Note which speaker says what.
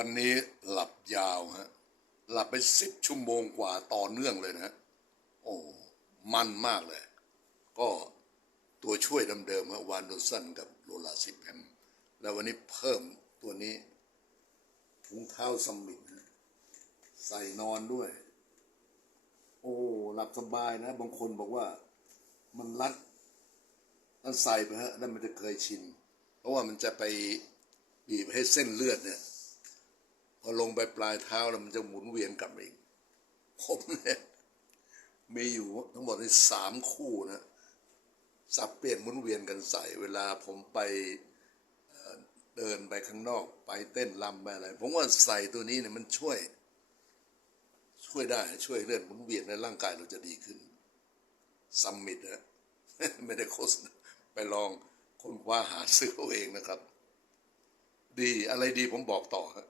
Speaker 1: วันนี้หลับยาวฮะหลับไปสิบชั่วโมงกว่าต่อเนื่องเลยนะฮะโอ้มันมากเลย ก็ตัวช่วยเดิมๆฮะวานโดสันกับโลลาซิแพมแล้ววันนี้เพิ่มตัวนี้ถุงเท้าสมิธฮะใส่นอนด้วย โอ้หลับสบายนะ บางคนบอกว่ามันรัดถ้าใส่ไปฮะแล้วมันจะเคยชิน เพราะว่ามันจะไปบีบให้เส้นเลือดเนี่ย อลงไปปลายเท้าแล้วมันจะหมุนเวียนกลับมาอีก ผมเนี่ยมีอยู่ทั้งหมดในสามคู่นะสับเปลี่ยนหมุนเวียนกันใส่ เวลาผมไปเดินไปข้างนอก ไปเต้นรำไปอะไร ผมว่าใส่ตัวนี้เนี่ยมันช่วย ช่วยได้ช่วยเลื่อดหมุนเวียนในร่างกายเราจะดีขึ้นซัมมิตนะไม่ได้โฆษณาไปลองค้นคว้าหาซื้อเอาเองนะครับ ดีอะไรดีผมบอกต่อครับ